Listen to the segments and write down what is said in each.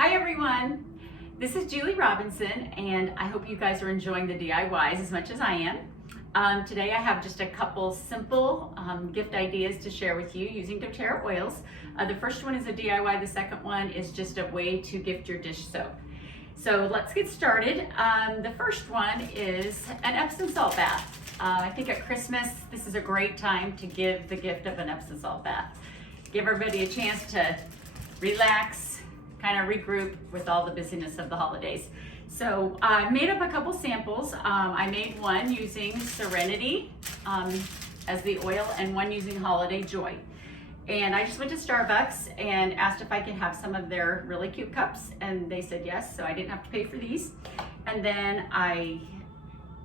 Hi everyone, this is Julie Robinson and I hope you guys are enjoying the DIYs as much as I am. Today I have just a couple simple gift ideas to share with you using doTERRA oils. The first one is a DIY, the second one is just a way to gift your dish soap. So let's get started. The first one is an Epsom salt bath. I think at Christmas this is a great time to give the gift of an Epsom salt bath. Give everybody a chance to relax, kind of regroup with all the busyness of the holidays. So I made up a couple samples. I made one using Serenity as the oil and one using Holiday Joy. And I just went to Starbucks and asked if I could have some of their really cute cups, and they said yes, so I didn't have to pay for these. And then I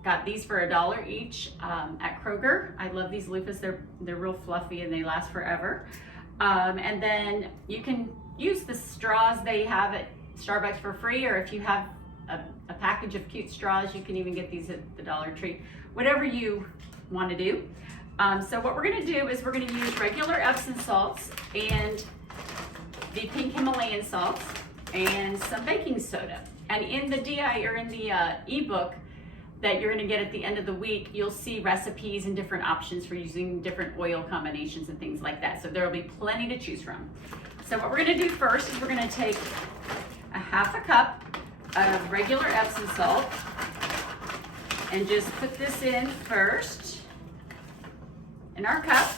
got these for $1 each at Kroger. I love these loofahs. They're real fluffy and they last forever. And then you can use the straws they have at Starbucks for free, or if you have a package of cute straws, you can even get these at the Dollar Tree, whatever you want to do. So what we're going to do is we're going to use regular Epsom salts and the pink Himalayan salts and some baking soda. And in the ebook that you're going to get at the end of the week, you'll see recipes and different options for using different oil combinations and things like that. So there will be plenty to choose from. So what we're going to do first is we're going to take a half a cup of regular Epsom salt and just put this in first in our cup.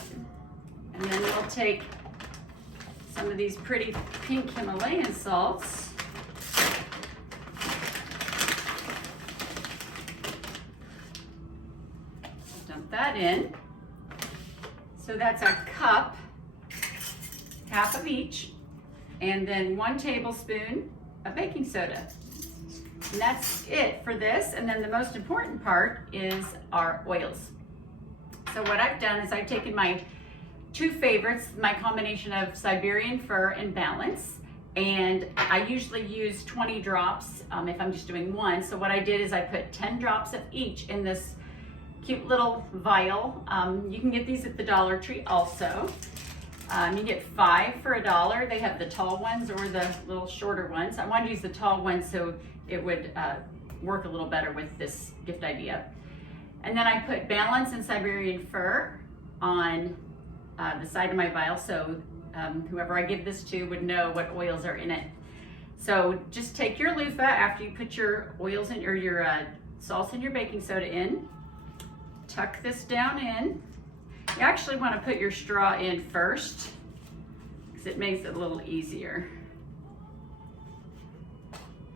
And then we'll take some of these pretty pink Himalayan salts. Dump that in. So that's a cup, half of each, and then 1 tablespoon of baking soda. And that's it for this. And then the most important part is our oils. So what I've done is I've taken my 2 favorites, my combination of Siberian Fir and Balance, and I usually use 20 drops if I'm just doing one. So what I did is I put 10 drops of each in this cute little vial. You can get these at the Dollar Tree also. You get 5 for $1. They have the tall ones or the little shorter ones. I wanted to use the tall ones so it would work a little better with this gift idea. And then I put Balance and Siberian Fir on the side of my vial, so whoever I give this to would know what oils are in it. So just take your loofah after you put your oils in, or your salts and your baking soda in. Tuck this down in. You actually want to put your straw in first because it makes it a little easier.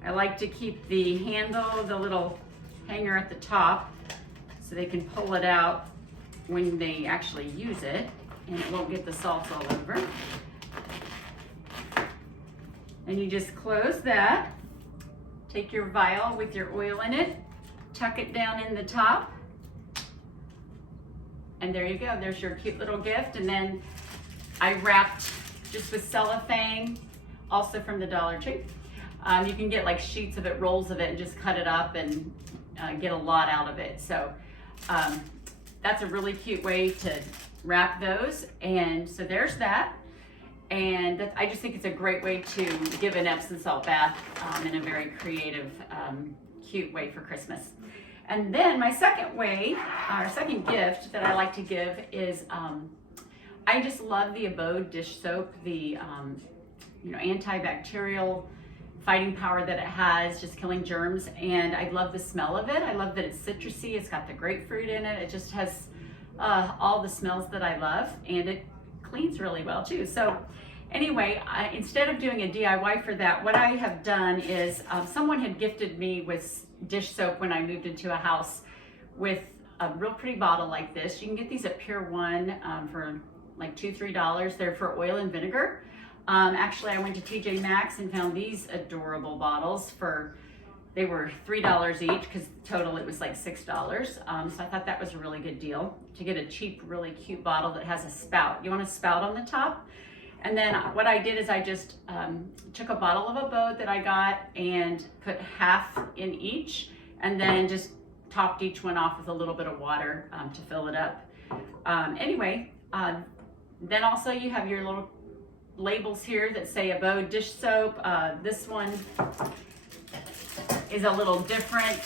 I like to keep the handle, the little hanger at the top, so they can pull it out when they actually use it and it won't get the salts all over. And you just close that. Take your vial with your oil in it, tuck it down in the top. And there you go, there's your cute little gift. And then I wrapped just with cellophane, also from the Dollar Tree. You can get like sheets of it, rolls of it, and just cut it up and get a lot out of it. So that's a really cute way to wrap those. And so there's that. And I just think it's a great way to give an Epsom salt bath in a very creative, cute way for Christmas. And then my second way, our second gift that I like to give is, I just love the Abode dish soap, the antibacterial fighting power that it has, just killing germs. And I love the smell of it. I love that it's citrusy. It's got the grapefruit in it. It just has all the smells that I love, and it cleans really well too. So anyway, instead of doing a DIY for that, what I have done is someone had gifted me with dish soap when I moved into a house with a real pretty bottle like this. You can get these at Pier 1 for like $2-3. They're for oil and vinegar. Actually, I went to TJ Maxx and found these adorable bottles they were $3 each, because total it was like $6. So I thought that was a really good deal to get a cheap, really cute bottle that has a spout. You want a spout on the top? And then what I did is I just took a bottle of Abode that I got and put half in each, and then just topped each one off with a little bit of water to fill it up. Then also you have your little labels here that say Abode dish soap. This one is a little different.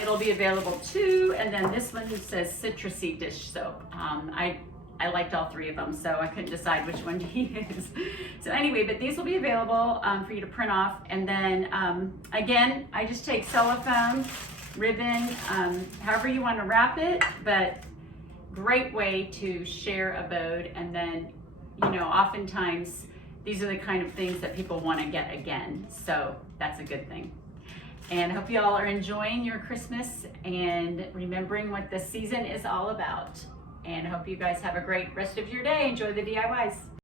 It'll be available too. And then this one says citrusy dish soap. I liked all three of them, so I couldn't decide which one to use. So anyway, but these will be available for you to print off. And then again, I just take cellophane, ribbon, however you want to wrap it, but great way to share Abode. And then, you know, oftentimes these are the kind of things that people want to get again. So that's a good thing. And I hope you all are enjoying your Christmas and remembering what the season is all about. And I hope you guys have a great rest of your day. Enjoy the DIYs.